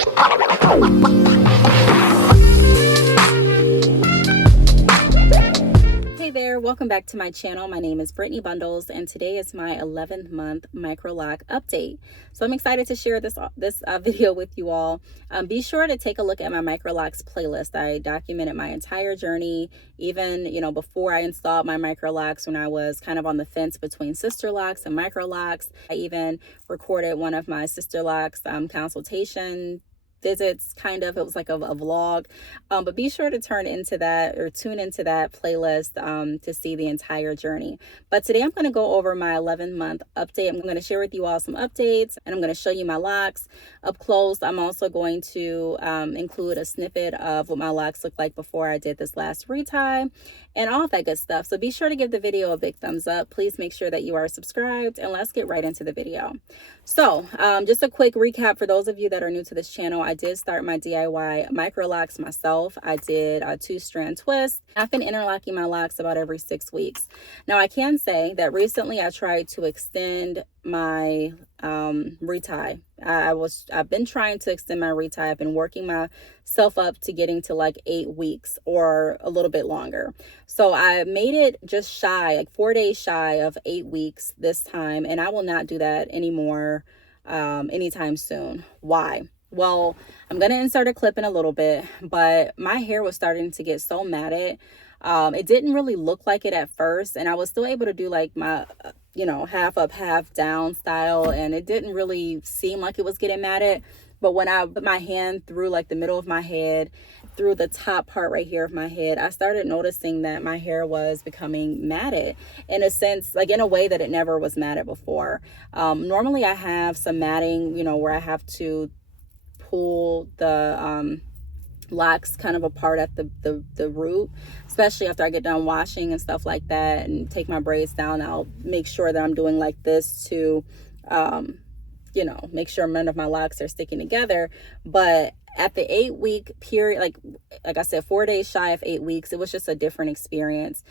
Hey there, welcome back to my channel. My name is Brittany Bundles, and today is my 11th month Microloc update. So I'm excited to share this video with you all. Be sure to take a look at my Microlocs playlist. I documented my entire journey, even before I installed my Microlocs, when I was kind of on the fence between sister locks and Microlocs. I even recorded one of my sister locks consultation visits, kind of. It was like a vlog, but be sure to tune into that playlist to see the entire journey. But today I'm going to go over my 11th month update. I'm going to share with you all some updates, and I'm going to show you my locks up close. I'm also going to include a snippet of what my locks looked like before I did this last retie and all of that good stuff. So be sure to give the video a big thumbs up. Please make sure that you are subscribed, and let's get right into the video. So just a quick recap for those of you that are new to this channel. I did start my DIY Microlocs myself. I did a 2-strand twist. I've been interlocking my locks about every 6 weeks. Now I can say that recently I tried to extend my retie. I've been trying to extend my retie. I've been working myself up to getting to like 8 weeks or a little bit longer. So I made it just shy, like 4 days shy of 8 weeks this time, and I will not do that anymore anytime soon. Why? Well, I'm going to insert a clip in a little bit, but my hair was starting to get so matted. It didn't really look like it at first, and I was still able to do like my half up, half down style, and it didn't really seem like it was getting matted. But when I put my hand through like the middle of my head, through the top part right here of my head, I started noticing that my hair was becoming matted in a sense, like in a way that it never was matted before. Normally I have some matting, where I have to pull the locks kind of apart at the root, especially after I get done washing and stuff like that and take my braids down. I'll make sure that I'm doing like this to make sure none of my locks are sticking together. But at the 8-week period, like I said, 4 days shy of 8 weeks, it was just a different experience.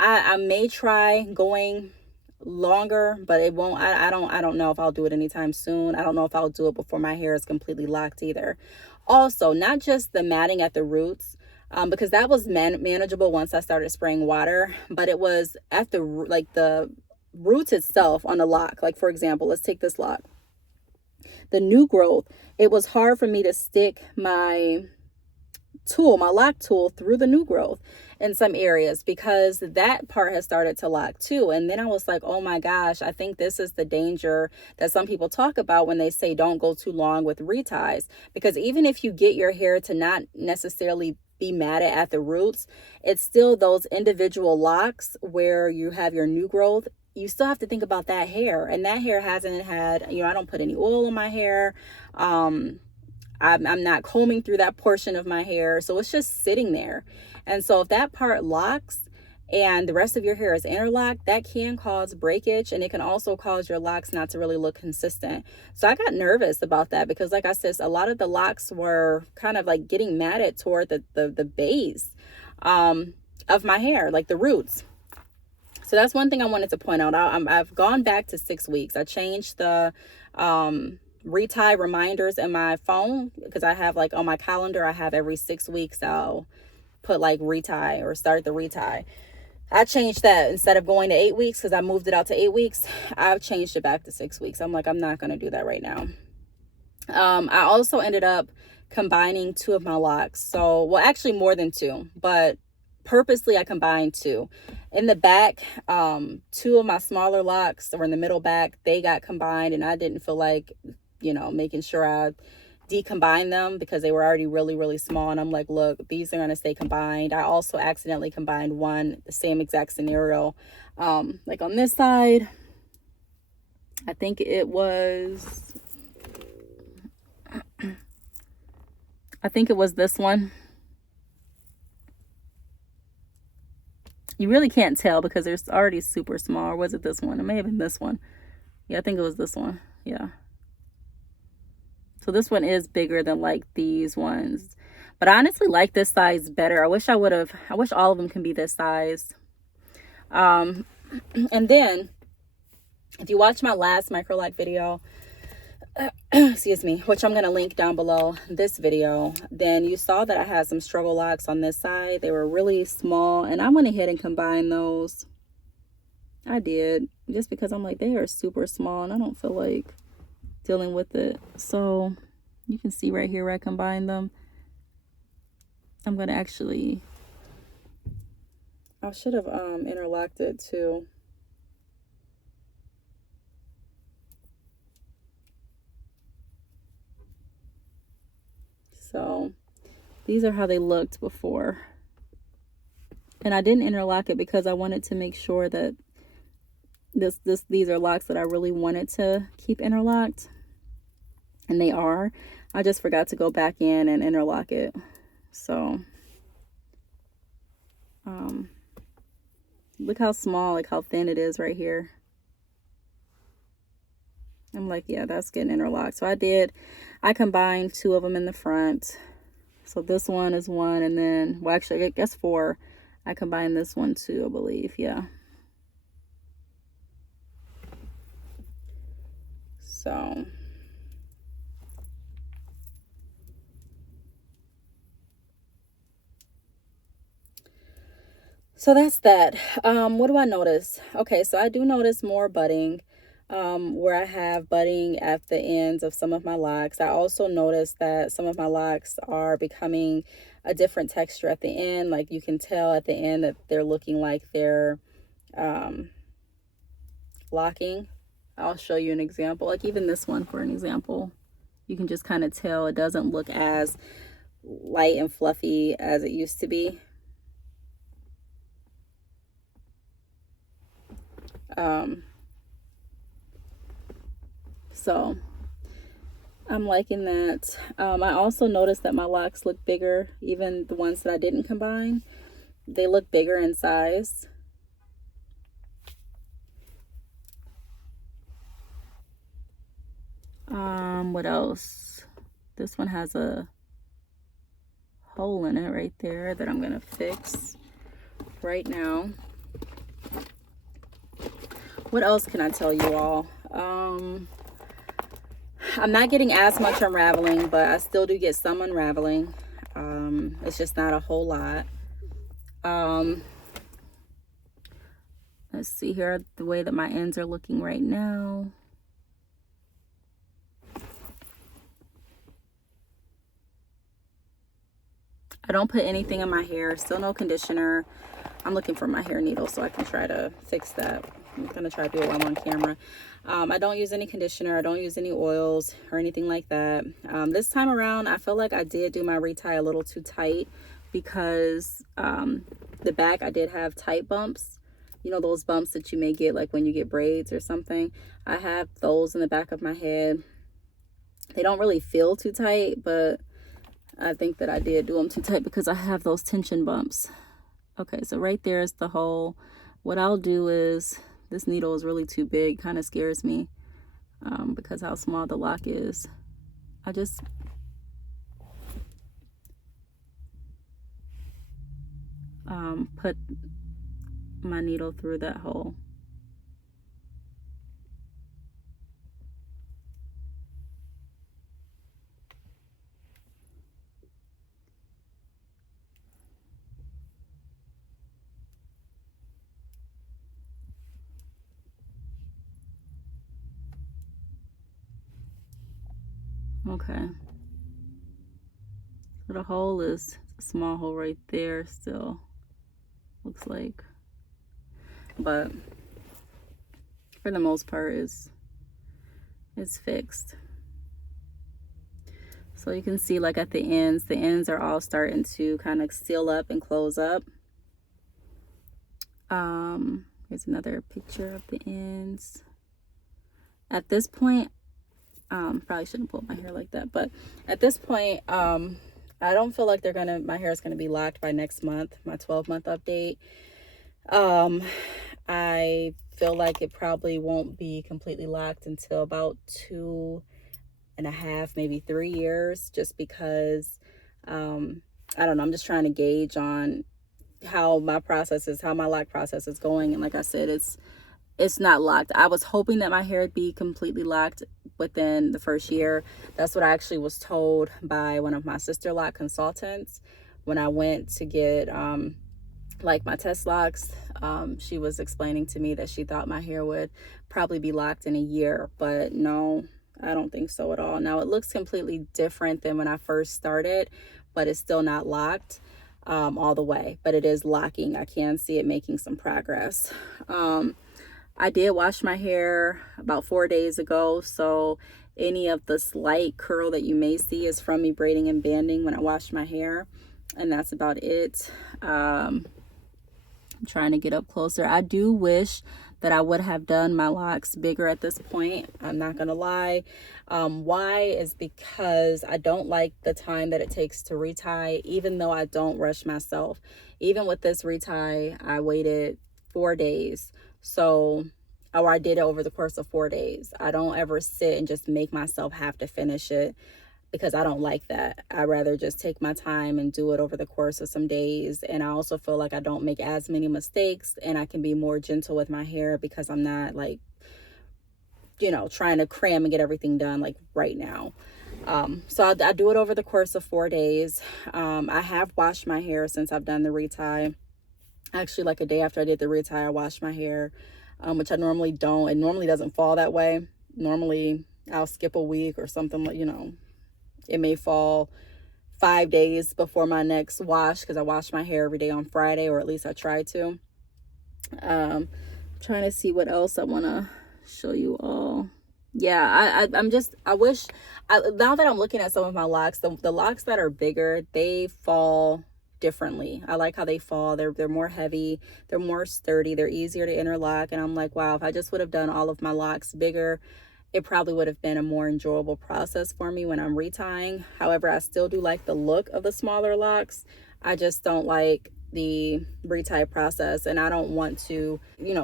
I may try going longer, but it won't. I don't know if I'll do it anytime soon. I don't know if I'll do it before my hair is completely locked either. Also, not just the matting at the roots, because that was manageable once I started spraying water, but it was at the roots itself on the lock. Like, for example, let's take this lock, the new growth. It was hard for me to stick my lock tool through the new growth in some areas because that part has started to lock too. And then I was like, oh my gosh, I think this is the danger that some people talk about when they say don't go too long with reties, because even if you get your hair to not necessarily be matted at the roots, it's still those individual locks where you have your new growth. You still have to think about that hair, and that hair hasn't had, I don't put any oil on my hair. I'm not combing through that portion of my hair, so it's just sitting there. And so if that part locks and the rest of your hair is interlocked, that can cause breakage, and it can also cause your locks not to really look consistent. So I got nervous about that because, like I said, a lot of the locks were kind of like getting matted toward the base of my hair, like the roots. So that's one thing I wanted to point out. I've gone back to 6 weeks. I changed the retie reminders in my phone because I have, like, on my calendar, I have every 6 weeks I'll put like retie or start the retie. I changed that. Instead of going to 8 weeks, because I moved it out to 8 weeks, I've changed it back to 6 weeks. I'm like, I'm not going to do that right now. I also ended up combining 2 of my locks. So, well, actually more than 2, but purposely I combined 2. In the back, 2 of my smaller locks were in the middle back. They got combined, and I didn't feel like, making sure I decombine them because they were already really, really small. And I'm like, look, these are going to stay combined. I also accidentally combined one, the same exact scenario. Like on this side, I think it was this one. You really can't tell because they're already super small. Or was it this one? It may have been this one. Yeah, I think it was this one. Yeah. So this one is bigger than like these ones. But I honestly like this size better. I wish all of them can be this size. And then if you watch my last Microloc video, excuse me, which I'm going to link down below this video, then you saw that I had some struggle locks on this side. They were really small and I went ahead and combined those. I did, just because I'm like, they are super small and I don't feel like dealing with it. So you can see right here where I combined them. I'm going to actually, I should have interlocked it too. So these are how they looked before. And I didn't interlock it because I wanted to make sure that these are locks that I really wanted to keep interlocked. And they are. I just forgot to go back in and interlock it. So look how small, like how thin it is right here. I'm like, yeah, that's getting interlocked. So I combined two of them in the front. So this one is one, and then, well, actually, I guess four. I combined this one too, I believe. Yeah. So that's that. What do I notice? Okay, so I do notice more budding, where I have budding at the ends of some of my locks. I also noticed that some of my locks are becoming a different texture at the end. Like you can tell at the end that they're looking like they're locking. I'll show you an example. Like even this one, for an example, you can just kind of tell it doesn't look as light and fluffy as it used to be. So I'm liking that. I also noticed that my locks look bigger, even the ones that I didn't combine. They look bigger in size. What else? This one has a hole in it right there that I'm gonna fix right now. What else can I tell you all? I'm not getting as much unraveling, but I still do get some unraveling. It's just not a whole lot. Let's see here, the way that my ends are looking right now. I don't put anything in my hair, still no conditioner. I'm looking for my hair needle so I can try to fix that. I'm gonna try to do it while I'm on camera. I don't use any conditioner, I don't use any oils or anything like that. This time around, I feel like I did do my retie a little too tight because the back, I did have tight bumps. You know, those bumps that you may get like when you get braids or something. I have those in the back of my head. They don't really feel too tight, but I think that I did do them too tight because I have those tension bumps. Okay, so right there is the hole. What I'll do is, this needle is really too big, kind of scares me because how small the lock is. I just put my needle through that hole. Okay, so the hole is a small hole right there still, looks like, but for the most part it's fixed. So you can see like at the ends are all starting to kind of seal up and close up. Here's another picture of the ends. At this point, probably shouldn't pull my hair like that, but at this point, I don't feel like my hair is gonna be locked by next month, my 12-month update. Um, I feel like it probably won't be completely locked until about 2.5, maybe 3 years, just because, I don't know, I'm just trying to gauge on how how my lock process is going. And like I said, it's not locked. I was hoping that my hair would be completely locked within the first year. That's what I actually was told by one of my sister lock consultants when I went to get like my test locks. She was explaining to me that she thought my hair would probably be locked in a year, but no, I don't think so at all. Now it looks completely different than when I first started, but it's still not locked all the way, but it is locking. I can see it making some progress. I did wash my hair about 4 days ago, so any of the slight curl that you may see is from me braiding and banding when I wash my hair, and that's about it. I'm trying to get up closer. I do wish that I would have done my locks bigger at this point. I'm not gonna lie. Why is because I don't like the time that it takes to retie, even though I don't rush myself. Even with this retie, I waited 4 days. So, or I did it over the course of 4 days. I don't ever sit and just make myself have to finish it, because I don't like that. I rather just take my time and do it over the course of some days. And I also feel like I don't make as many mistakes, and I can be more gentle with my hair because I'm not like, trying to cram and get everything done like right now. So I do it over the course of 4 days. I have washed my hair since I've done the retie. Actually, like a day after I did the retie, I washed my hair, which I normally don't. It normally doesn't fall that way. Normally I'll skip a week or something, like, it may fall 5 days before my next wash, because I wash my hair every day on Friday, or at least I try to. Trying to see what else I want to show you all. Yeah, I wish, now that I'm looking at some of my locks, the locks that are bigger, they fall differently. I like how they fall. They're more heavy, they're more sturdy, they're easier to interlock. And I'm like, wow, if I just would have done all of my locks bigger, it probably would have been a more enjoyable process for me when I'm retying. However, I still do like the look of the smaller locks. I just don't like the retie process, and I don't want to,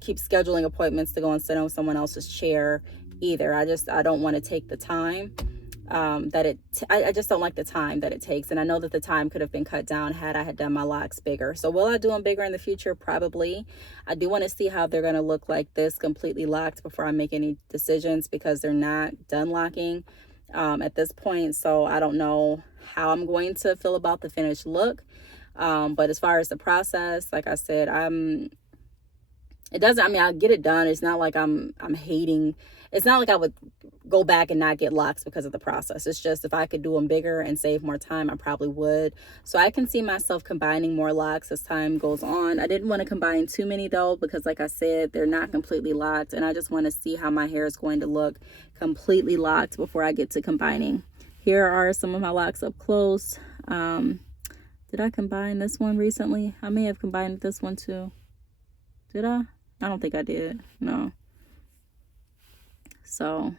keep scheduling appointments to go and sit on someone else's chair either. I don't want to take the time I just don't like the time that it takes. And I know that the time could have been cut down had I had done my locks bigger. So will I do them bigger in the future? Probably. I do want to see how they're going to look like this completely locked before I make any decisions, because they're not done locking at this point. So I don't know how I'm going to feel about the finished look. But as far as the process, like I said, I'll get it done. It's not like I'm hating. It's not like I would go back and not get locks because of the process. It's just, if I could do them bigger and save more time, I probably would. So I can see myself combining more locks as time goes on. I didn't want to combine too many though, because like I said, they're not completely locked, and I just want to see how my hair is going to look completely locked before I get to combining. Here are some of my locks up close. Did I combine this one recently? I may have combined this one too. Did I? I don't think I did. No. So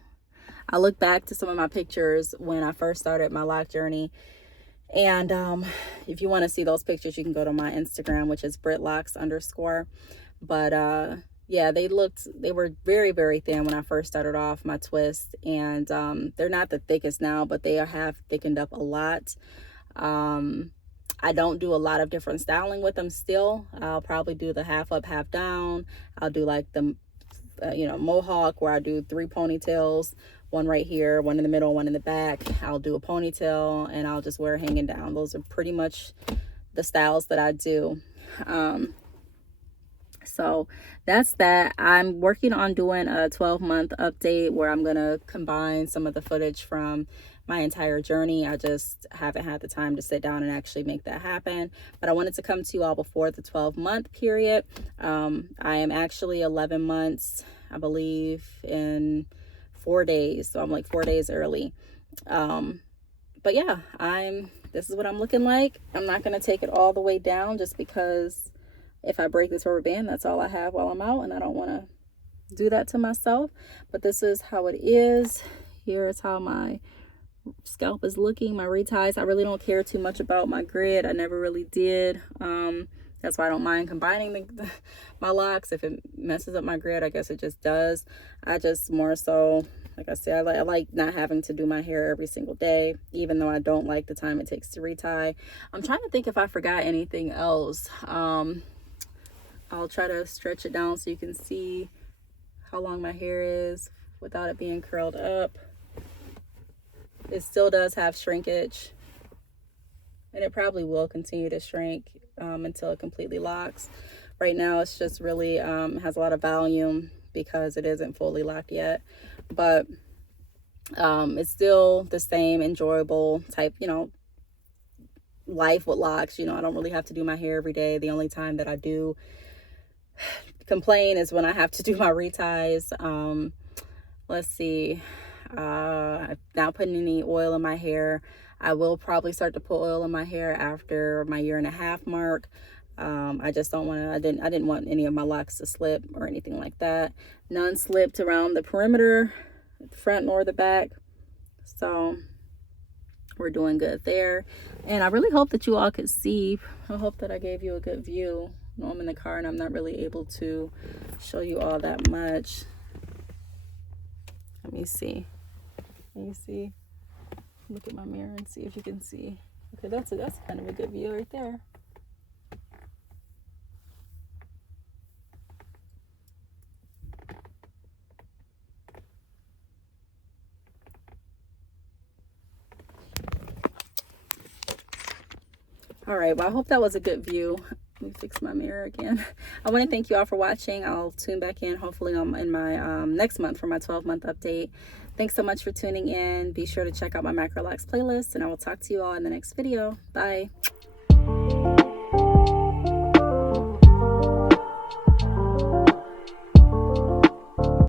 I look back to some of my pictures when I first started my lock journey. And if you want to see those pictures, you can go to my Instagram, which is Btalks_. But yeah, they were very, very thin when I first started off my twist. And they're not the thickest now, but they have thickened up a lot. I don't do a lot of different styling with them still. I'll probably do the half up, half down. I'll do like the mohawk, where I do 3 ponytails, one right here, one in the middle, one in the back. I'll do a ponytail, and I'll just wear it hanging down. Those are pretty much the styles that I do. So that's that. I'm working on doing a 12-month update where I'm going to combine some of the footage from my entire journey. I just haven't had the time to sit down and actually make that happen. But I wanted to come to you all before the 12-month period. I am actually 11 months, I believe, in 4 days. So I'm like 4 days early. But yeah, this is what I'm looking like. I'm not going to take it all the way down, just because if I break this rubber band, that's all I have while I'm out, and I don't want to do that to myself. But this is how it is. Here is how my scalp is looking, my reties. I really don't care too much about my grid. I never really did. That's why I don't mind combining my locks. If it messes up my grid, I guess it just does. I just more so, like I said, I like not having to do my hair every single day, even though I don't like the time it takes to retie. I'm trying to think if I forgot anything else. I'll try to stretch it down so you can see how long my hair is without it being curled up. It still does have shrinkage, and it probably will continue to shrink until it completely locks. Right now it's just really has a lot of volume because it isn't fully locked yet, but it's still the same enjoyable type, you know, life with locks. You know, I don't really have to do my hair every day. The only time that I do complain is when I have to do my reties. Let's see, I'm not putting any oil in my hair. I will probably start to put oil in my hair after my 1.5 year mark. I just don't want to, I didn't want any of my locks to slip or anything like that. None slipped around the perimeter, the front nor the back. So we're doing good there. And I really hope that you all could see. I hope that I gave you a good view. No, I'm in the car and I'm not really able to show you all that much. Let me see. Can you see? Look at my mirror and see if you can see. Okay, that's kind of a good view right there. All right, well, I hope that was a good view. Let me fix my mirror again. I want to thank you all for watching. I'll tune back in hopefully in my next month for my 12-month update. Thanks so much for tuning in. Be sure to check out my Microlocs playlist, and I will talk to you all in the next video. Bye.